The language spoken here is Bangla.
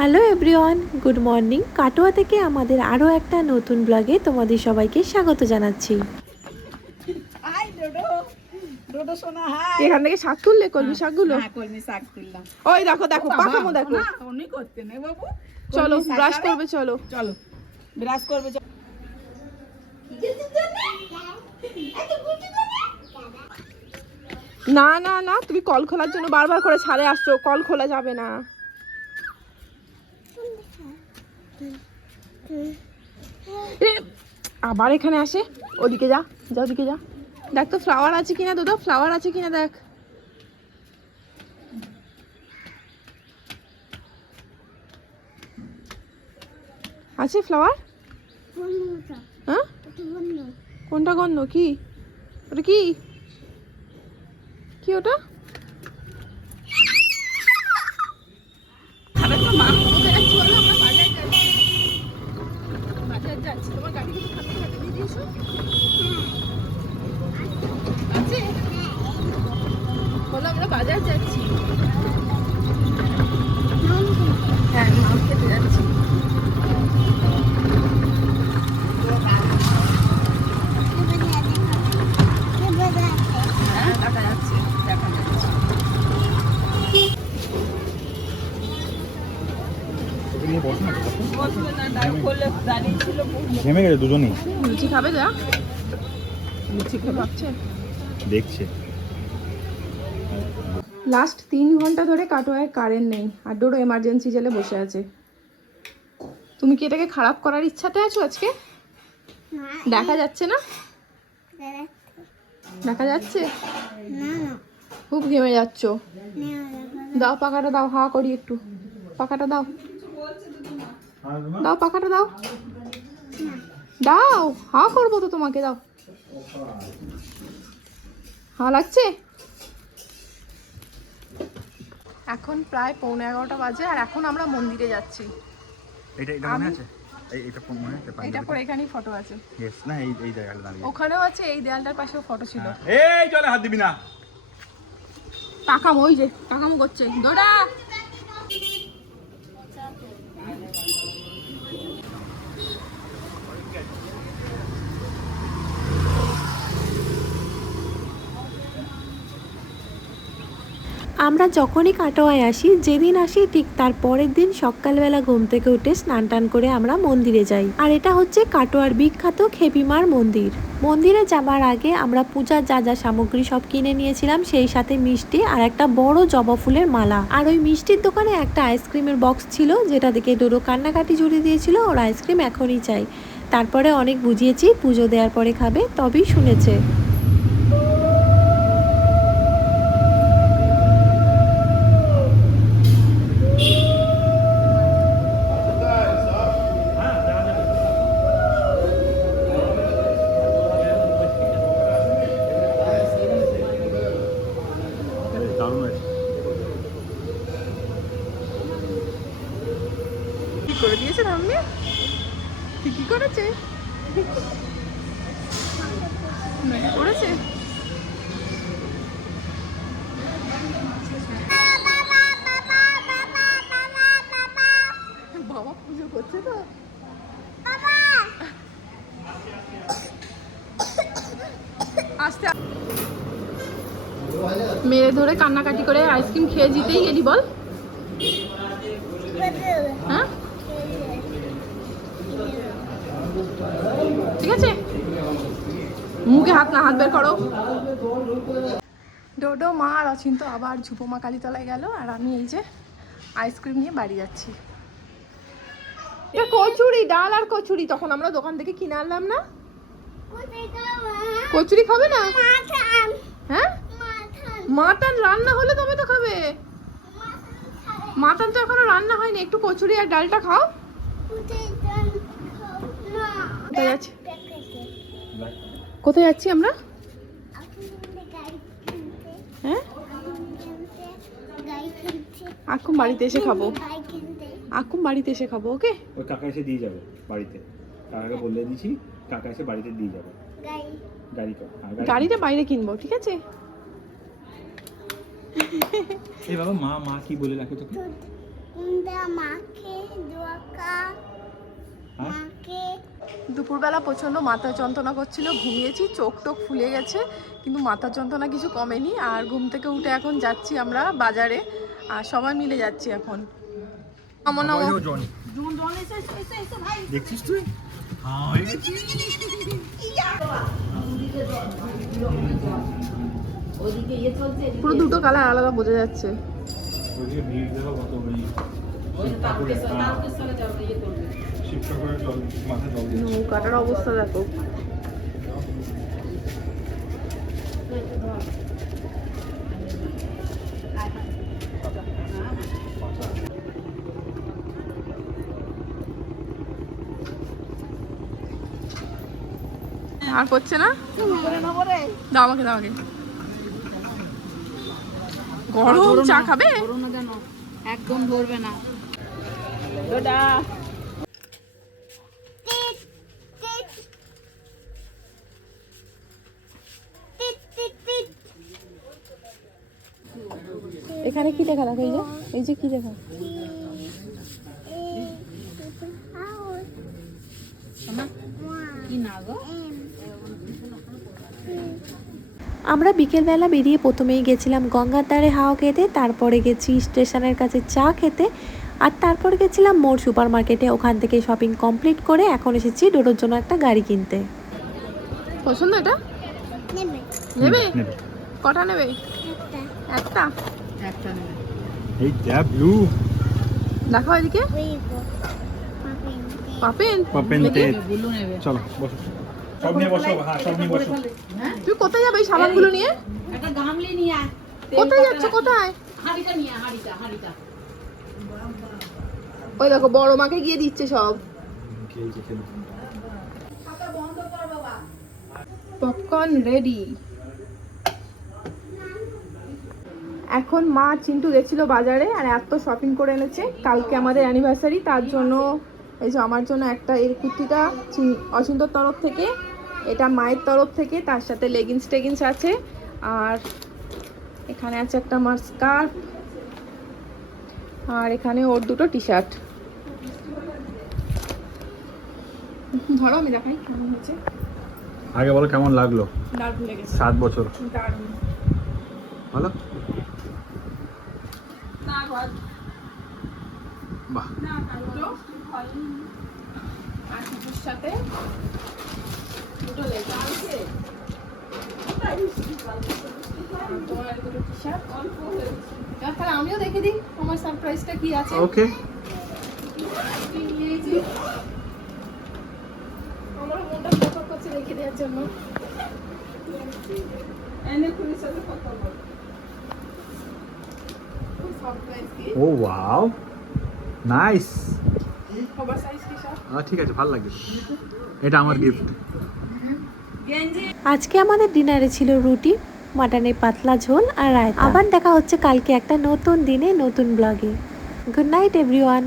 Hello everyone good morning Katwa থেকে আমাদের আরও একটা নতুন ব্লগে তোমাদের সবাইকে স্বাগত জানাচ্ছি। এখান থেকে শাক তুললে কলমি শাকগুলো? হ্যাঁ কলমি শাক তুললাম। ওই দেখো দেখো পাকামো দেখো। চলো ব্রাশ করবে চলো। চলো ব্রাশ করবে না না না তুমি কল খোলার জন্য বারবার করে ছাড়ে আসছো কল খোলা যাবে না। আবার এখানে আসে? ওদিকে যা যা ওদিকে যা। দেখ তো ফ্লাওয়ার আছে কিনা দাদা ফ্লাওয়ার আছে কিনা দেখ। আছে ফ্লাওয়ার হ্যাঁ? কোনটা গন্ধ? কি? ওটা কি? কি ওটা বলো আমরা বাজার যাচ্ছি হ্যাঁ মাছ খেতে যাচ্ছি হ্যাঁ দেখা যাচ্ছে দেখা যাচ্ছে বসবে না তাই করলে দাঁড়িয়ে ছিল ঘেমে গেছে দুজনেই। লুচি খাবে যা। লুচি খেয়ে ভাবছে। দেখছে। লাস্ট তিন ঘণ্টা ধরে কাটোয়ায় কারেন্ট নেই আর ডোরো এমার্জেন্সি জেলে বসে আছে। তুমি কি এটাকে খারাপ করার ইচ্ছাতে আছো আজকে? দেখা যাচ্ছে না? দেখা যাচ্ছে? খুব ঘেমে যাচ্ছ। দাও পাখাটা দাও হাওয়া করি একটু। পাখাটা দাও। দাও পাখাটা দাও। দাও হাওয়া করব তো তোমাকে দাও। হাওয়া লাগছে? এখন প্রায় পৌনে এগারোটা বাজে আর এখন আমরা মন্দিরে যাচ্ছি। এটা এটা মনে আছে? এটা মনে আছে? এটা পরে এখানেই ফটো আছে। না এই এই জায়গাটা দাঁড়িয়ে। ওখানেও আছে এই দেয়ালটার পাশেও ফটো ছিল। এই চলে হাত দিবি না। কাকামো ওই যে করছে। দৌড়া! আমরা যখনই কাটোয়ায় আসি, যেদিন আসি, ঠিক তার পরের দিন সকালবেলা ঘুম থেকে উঠে স্নান টান করে আমরা মন্দিরে যাই। আর এটা হচ্ছে কাটোয়ার বিখ্যাত খেপিমার মন্দির। মন্দিরে যাবার আগে আমরা পূজার যা যা সামগ্রী সব কিনে নিয়েছিলাম, সেই সাথে মিষ্টি আর একটা বড় জবা ফুলের মালা। আর ওই মিষ্টির দোকানে একটা আইসক্রিমের বক্স ছিল, যেটা দেখে ডোরো কান্নাকাটি জুড়ে দিয়েছিল, ওর আইসক্রিম এখনই চাই। তারপরে অনেক বুঝিয়েছি, পুজো দেওয়ার পরে খাবে, তবেই শুনেছে। দিয়েছে সামনে ঠিকই করেছে? করেছে? বাবা পুজো করছে তো। আস্তে মেরে ধরে কান্নাকাটি করে আইসক্রিম খেয়ে জিতেই গেলি বল হ্যাঁ ঠিক আছে? মুখে হাত না হাত বের করো। ডোডো মা আর অচিন্ত আবার ঝুপমা কালীতলায় গেল আর আমি এই যে আইসক্রিম নিয়ে বাড়ি যাচ্ছি। এটা কচুরি ডাল আর কচুরি তখন আমরা দোকান থেকে কিনে আনলাম না? কচুরি খাবে না? হ্যাঁ? মাটন রান্না হলে তবে তো খাবে। মাটন তো এখনও রান্না হয়নি একটু কচুরি আর ডালটা খাও। কোথায় যাচ্ছি? কোথায় যাচ্ছি আমরা? হ্যাঁ? আকুম বাড়িতে এসে খাব। আকুম বাড়িতে এসে খাব ওকে? ওই কাকা এসে দিয়ে যাবে বাড়িতে। কাকাকে বলে দিয়েছি কাকা এসে বাড়িতে দিয়ে যাবে। হ্যাঁ, গাড়িটা বাইরে কিনবো ঠিক আছে? এই বাবা মা মা কি বলে রাখে তোকে? মাকে দোয়াকা হ্যাঁ? মাকে দুপুরবেলা প্রচণ্ড মাথা যন্ত্রণা করছিল ঘুমিয়েছি চোখ টোক ফুলে গেছে কিন্তু মাথা যন্ত্রণা কিছু কমেনি আর ঘুম থেকে উঠে এখন যাচ্ছি আমরা বাজারে আর সবাই মিলে যাচ্ছি এখন। দেখছিস তুই? পুরো দুটো কালার আলাদা বোঝা যাচ্ছে। নৌকাটার অবস্থা দেখো। আর করছে না? দাও আমাকে দাও আগে গরম চা খাবে? একদম ধরবে না। ডোডা এখানে কি দেখা দেখো এই যে? এই যে কি গো আমরা বিকেলবেলা বেরিয়ে প্রথমেই গেছিলাম গঙ্গার ধারে হাওয়া খেতে তারপরে গেছি স্টেশনের কাছে চা খেতে। আর তারপর গেছিলাম মোর সুপার মার্কেটে ওখান থেকে শপিং কমপ্লিট করে এখন এসেছি ডোডোর জন্য একটা গাড়ি কিনতে। পছন্দ এটা? নেবে। কটা নেবে? একটা। একটা? এই দ্যাব ইউ দেখো এদিকে। পাপেন? পাপেন তে বুলু নেবে। চলো বসো। সব নিয়ে বসো হ্যাঁ সব নিয়ে বসো। হ্যাঁ তুই কোথায় যাবে এই সাবানগুলো নিয়ে? একটা গামলি নিয়ে আয়। কোথায় যাচ্ছ কোথায়? হাড়িটা নিয়ে হাড়িটা হাড়িটা। ওই দেখো, বড় মাকে গিয়ে দিচ্ছে সব। পপকর্ন রেডি এখন মা চিন্টু গেছিল বাজারে আর এত শপিং করে এনেছে। কালকে আমাদের অ্যানিভার্সারি তার জন্য এই যে আমার জন্য একটা এই কুর্তিটা অচিন্তর তরফ থেকে, এটা মায়ের তরফ থেকে, তার সাথে লেগিংস টেগিংস আছে। আর এখানে আছে একটা আমার স্কার্ফ আর এখানে ওর দুটো টি শার্ট ধরো আমি দেখাই কেমন হয়েছে। আগে বলো কেমন লাগল? দারুণ লেগেছে। সাত বছর। দারুণ। ভালো বাহ। আর দুটোর সাথে দুটো লেগা আছে। আমিও দেখে দিই আমার সারপ্রাইজটা কি আছে। ওকে আমার মনটা ফটো করছে রেখে দেওয়ার জন্য। এনে খুলির সাথে কথা বল ও ওয়াও নাইস ঠিক আছে ভালো লাগছে এটা আমার গিফট আজকে আমাদের ডিনারে ছিল রুটি মাটনের পাতলা ঝোল আর রায়তা। আবার দেখা হচ্ছে কালকে একটা নতুন দিনে নতুন ব্লগে গুড নাইট এভরিওয়ান